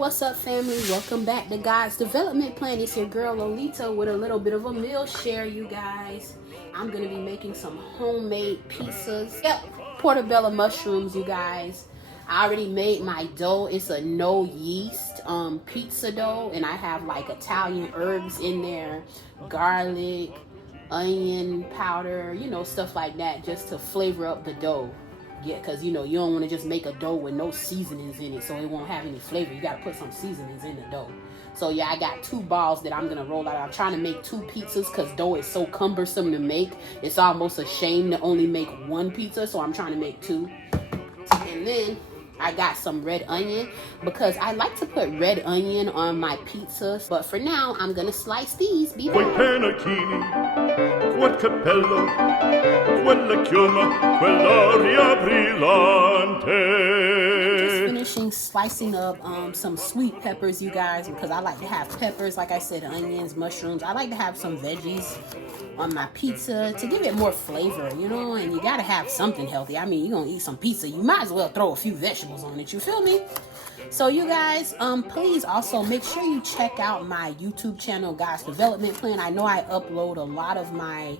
What's up, family? Welcome back to God's Development Plan. It's your girl Lolita with a little bit of a meal share, you guys. I'm gonna be making some homemade pizzas. Yep, portobello mushrooms, you guys. I already made my dough. It's a no yeast pizza dough, and I have like Italian herbs in there, garlic, onion powder, stuff like that, just to flavor up the dough. Yeah, because you don't want to just make a dough with no seasonings in it, so it won't have any flavor. You got to put some seasonings in the dough. So yeah, I got 2 balls that I'm gonna roll out. I'm trying to make 2 pizzas because dough is so cumbersome to make. It's almost a shame to only make 1 pizza, so I'm trying to make 2. And then I got some red onion because I like to put red onion on my pizzas. But for now, I'm gonna slice these. Be back. Quel cappello, quella chioma, quell'aria brillante. Just finishing slicing up some sweet peppers, you guys, because I like to have peppers, like I said, onions, mushrooms. I like to have some veggies on my pizza to give it more flavor, and you gotta have something healthy. I mean, you're gonna eat some pizza, you might as well throw a few vegetables on it, you feel me? So you guys, please also make sure you check out my YouTube channel, God's Development Plan. I know I upload a lot of my,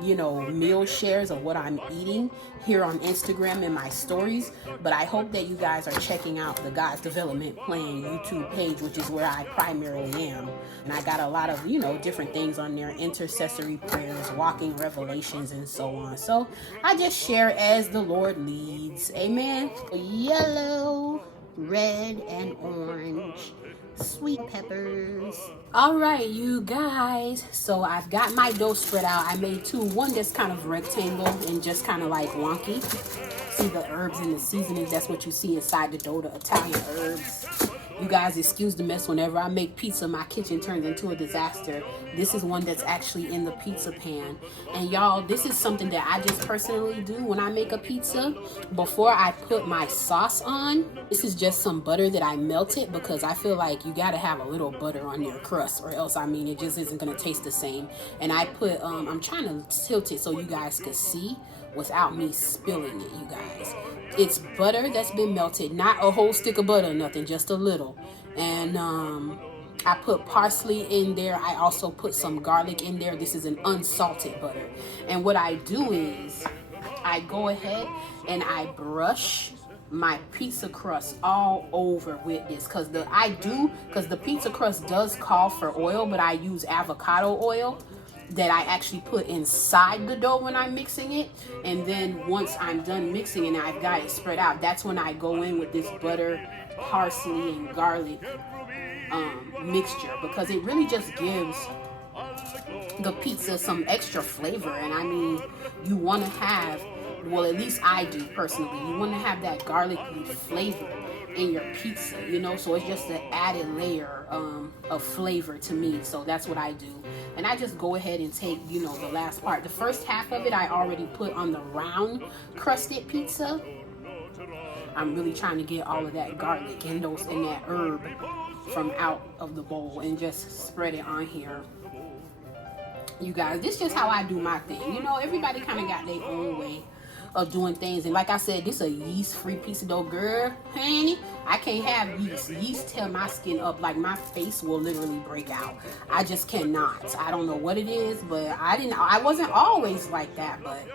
meal shares of what I'm eating here on Instagram in my stories, but I hope that you guys are checking out the God's Development Plan YouTube page, which is where I primarily am. And I got a lot of, different things on there, intercessory prayers, walking revelations, and so on. So I just share as the Lord leads. Amen. Yellow, red, and orange sweet peppers. All right, you guys, so I've got my dough spread out. I made 2, one that's kind of rectangle and just kind of like wonky. See the herbs and the seasonings, that's what you see inside the dough, the Italian herbs. You guys, excuse the mess. Whenever I make pizza, my kitchen turns into a disaster. This is one that's actually in the pizza pan. And y'all, this is something that I just personally do when I make a pizza. Before I put my sauce on, this is just some butter that I melted because I feel like you gotta have a little butter on your crust, or else, it just isn't gonna taste the same. And I put, I'm trying to tilt it so you guys could see without me spilling it, you guys. It's butter that's been melted, not a whole stick of butter, nothing, just a little. And I put parsley in there. I also put some garlic in there. This is an unsalted butter. And what I do is I go ahead and I brush my pizza crust all over with this because the pizza crust does call for oil, but I use avocado oil that I actually put inside the dough when I'm mixing it. And then once I'm done mixing and I've got it spread out, that's when I go in with this butter, parsley, and garlic mixture, because it really just gives the pizza some extra flavor. And you want to have, well, at least I do personally, you want to have that garlicky flavor in your pizza, so it's just an added layer of flavor to me. So that's what I do. And I just go ahead and take, the last part. The first half of it I already put on the round crusted pizza. I'm really trying to get all of that garlic and that herb from out of the bowl and just spread it on here. You guys, this is just how I do my thing. Everybody kind of got their own way of doing things. And like I said, this is a yeast-free piece of dough, girl, honey. I can't have yeast. Yeast tear my skin up. Like, my face will literally break out. I just cannot. I don't know what it is, but I wasn't always like that, but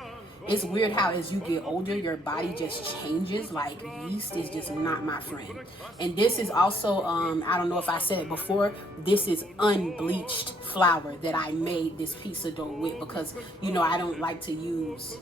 it's weird how as you get older, your body just changes. Like, yeast is just not my friend. And this is also, I don't know if I said it before, this is unbleached flour that I made this pizza dough with, because, I don't like to use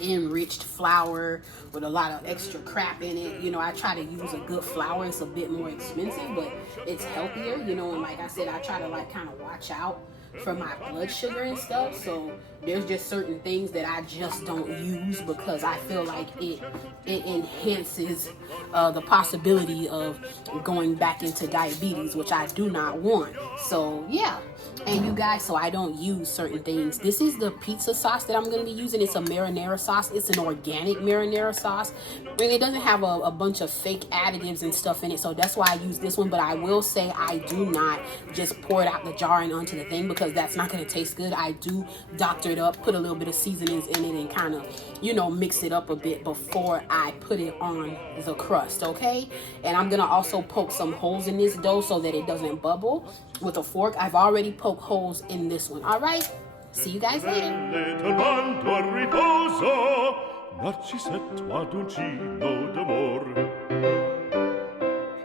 enriched flour with a lot of extra crap in it. I try to use a good flour. It's a bit more expensive, but it's healthier, and like I said, I try to kind of watch out for my blood sugar and stuff. So there's just certain things that I just don't use because I feel like it enhances the possibility of going back into diabetes, which I do not want. So yeah. And you guys, so I don't use certain things. This is the pizza sauce that I'm going to be using. It's a marinara sauce. It's an organic marinara sauce. And it doesn't have a bunch of fake additives and stuff in it. So that's why I use this one. But I will say I do not just pour it out the jar and onto the thing, because because that's not going to taste good. I do doctor it up, put a little bit of seasonings in it, and kind of, you know, mix it up a bit before I put it on the crust, okay? And I'm going to also poke some holes in this dough so that it doesn't bubble with a fork. I've already poked holes in this one. All right, see you guys later.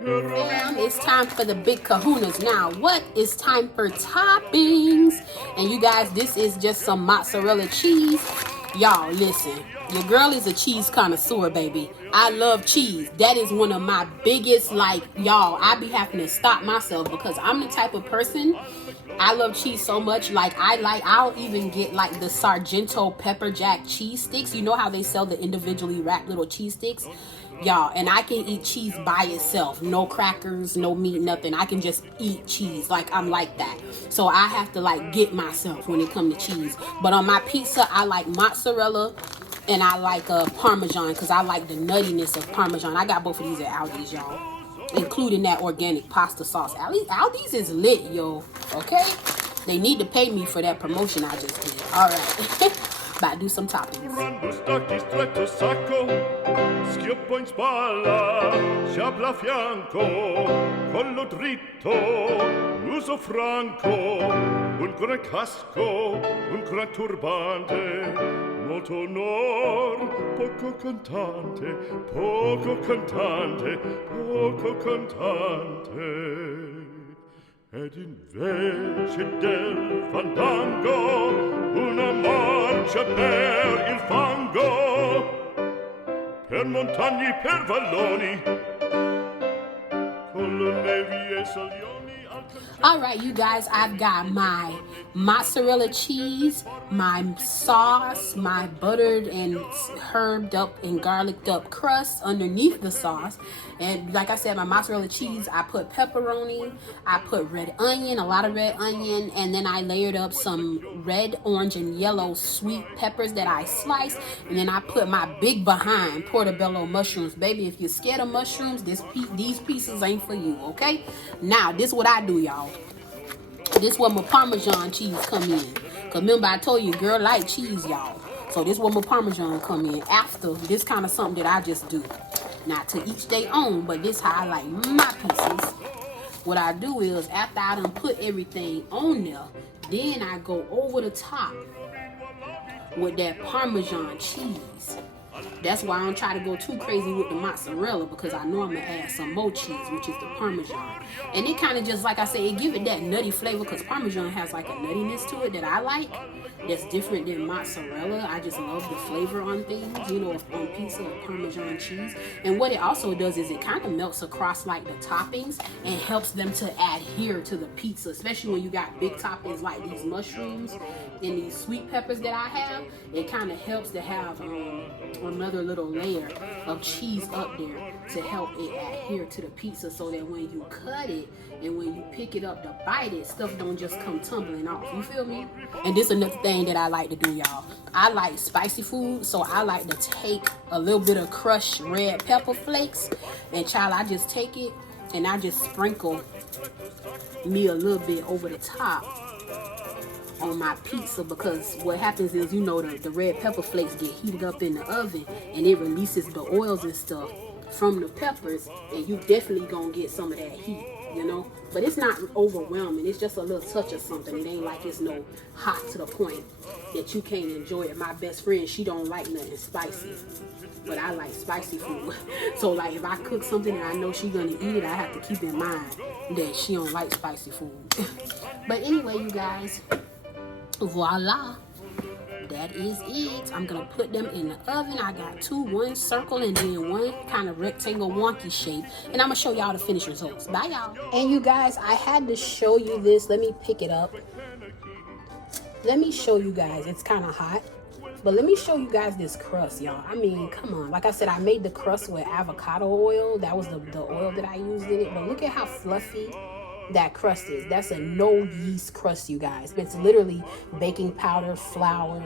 Fam, it's time for the big kahunas. Now, what is time for toppings? And you guys, this is just some mozzarella cheese. Y'all, listen. Your girl is a cheese connoisseur, baby. I love cheese. That is one of my biggest, like, y'all, I be having to stop myself because I'm the type of person, I love cheese so much. I'll even get like the Sargento pepper jack cheese sticks. You know how they sell the individually wrapped little cheese sticks? Y'all, and I can eat cheese by itself. No crackers, no meat, nothing. I can just eat cheese. Like, I'm like that. So I have to like get myself when it comes to cheese. But on my pizza, I like mozzarella and I like Parmesan because I like the nuttiness of Parmesan. I got both of these at Aldi's, y'all, including that organic pasta sauce. Aldi's is lit, yo. Okay? They need to pay me for that promotion I just did. All right. About to do some toppings. Schioppo in spalla, sciabla a fianco, collo dritto, muso franco, un gran casco, un gran turbante, molto onor, poco cantante, poco cantante, poco cantante. Ed invece del fandango, una marcia per il fango, per montagne, per valloni, con le nevi e salioni. All right, you guys, I've got my mozzarella cheese, my sauce, my buttered and herbed up and garliced up crust underneath the sauce. And like I said, my mozzarella cheese, I put pepperoni, I put red onion, a lot of red onion, and then I layered up some red, orange, and yellow sweet peppers that I sliced. And then I put my big behind portobello mushrooms. Baby, if you're scared of mushrooms, these pieces ain't for you, okay? Now, this is what I do, y'all. This where my Parmesan cheese come in. Because remember, I told you, girl like cheese, y'all. So this where my Parmesan come in. After, this kind of something that I just do. Now, to each their own, but this how I like my pieces. What I do is, after I done put everything on there, then I go over the top with that Parmesan cheese. That's why I don't try to go too crazy with the mozzarella, because I know I'm going to add some more cheese, which is the Parmesan. And it kind of just, like I said, it give it that nutty flavor, because Parmesan has like a nuttiness to it that I like. That's different than mozzarella. I just love the flavor on things, you know, on pizza or Parmesan cheese. And what it also does is it kind of melts across like the toppings and helps them to adhere to the pizza, especially when you got big toppings like these mushrooms and these sweet peppers that I have. It kind of helps to have another little layer of cheese up there to help it adhere to the pizza, so that when you cut it and when you pick it up to bite it, stuff don't just come tumbling off. You feel me? And this is another thing that I like to do, y'all. I like spicy food, so I like to take a little bit of crushed red pepper flakes, and child, I just take it and I just sprinkle me a little bit over the top on my pizza, because what happens is, you know, the red pepper flakes get heated up in the oven and it releases the oils and stuff from the peppers, and you definitely gonna get some of that heat, you know. But it's not overwhelming. It's just a little touch of something. It ain't like it's no hot to the point that you can't enjoy it. My best friend, she don't like nothing spicy, but I like spicy food. So like if I cook something and I know she's gonna eat it, I have to keep in mind that she don't like spicy food. But anyway, you guys, voila, that is it. I'm gonna put them in the oven. I got two, one circle and then one kind of rectangle wonky shape, and I'm gonna show y'all the finished results. Bye, y'all. And you guys, I had to show you this. Let me pick it up. Let me show you guys. It's kind of hot, but let me show you guys this crust, y'all. I mean, come on. Like I said, I made the crust with avocado oil. That was the oil that I used in it. But look at how fluffy that crust is. That's a no yeast crust, you guys. It's literally baking powder, flour,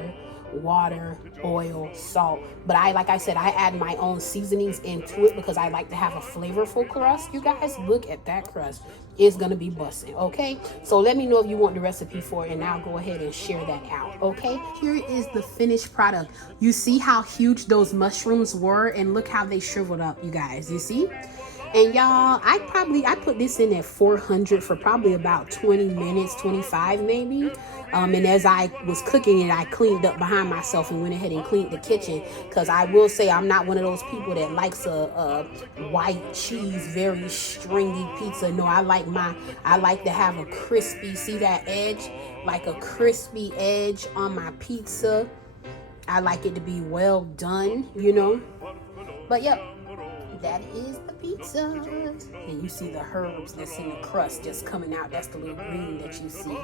water, oil, salt. But like I said, I add my own seasonings into it because I like to have a flavorful crust. You guys, look at that crust. It's gonna be busting, okay? So let me know if you want the recipe for it, and I'll go ahead and share that out, okay? Here is the finished product. You see how huge those mushrooms were, and look how they shriveled up, you guys. You see? And y'all, I put this in at 400 for probably about 20 minutes, 25 maybe. And as I was cooking it, I cleaned up behind myself and went ahead and cleaned the kitchen, because I will say I'm not one of those people that likes a white cheese, very stringy pizza. No, I like to have a crispy, see that edge? Like a crispy edge on my pizza. I like it to be well done, you know. But yep, that is the pizza. And you see the herbs that's in the crust just coming out. That's the little green that you see.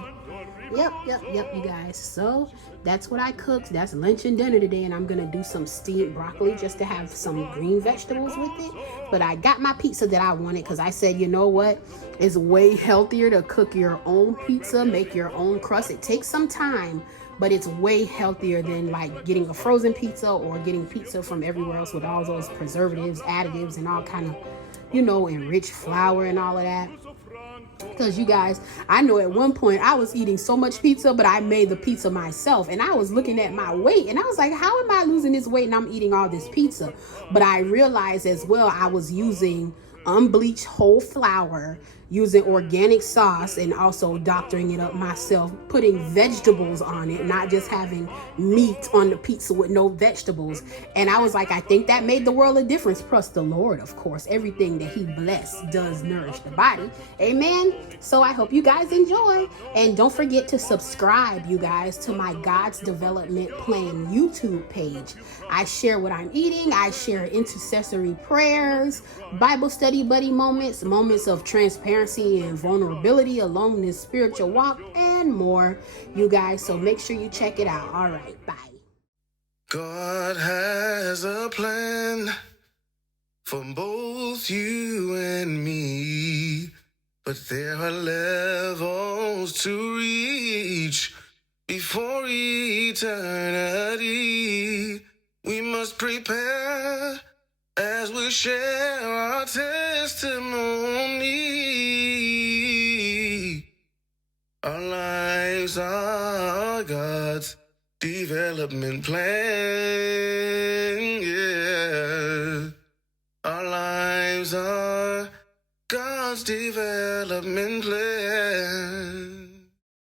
Yep, you guys. So that's what I cooked. That's lunch and dinner today. And I'm going to do some steamed broccoli just to have some green vegetables with it. But I got my pizza that I wanted because I said, you know what? It's way healthier to cook your own pizza, make your own crust. It takes some time, but it's way healthier than like getting a frozen pizza or getting pizza from everywhere else with all those preservatives, additives, and all kind of, you know, enriched flour and all of that. Because you guys, I know at one point I was eating so much pizza, but I made the pizza myself, and I was looking at my weight and I was like, how am I losing this weight and I'm eating all this pizza? But I realized as well, I was using unbleached whole flour, using organic sauce, and also doctoring it up myself, putting vegetables on it, not just having meat on the pizza with no vegetables. And I was like, I think that made the world a difference. Plus the Lord, of course, everything that he blessed does nourish the body. Amen. So I hope you guys enjoy, and don't forget to subscribe, you guys, to my God's Development Plan YouTube page. I share what I'm eating. I share intercessory prayers, Bible study buddy moments, moments of transparency and vulnerability along this spiritual walk, and more, you guys. So make sure you check it out. All right, bye. God has a plan for both you and me, but there are levels to reach before eternity. We must prepare as we share our testimony. Our lives are God's development plan, yeah. Our lives are God's development plan.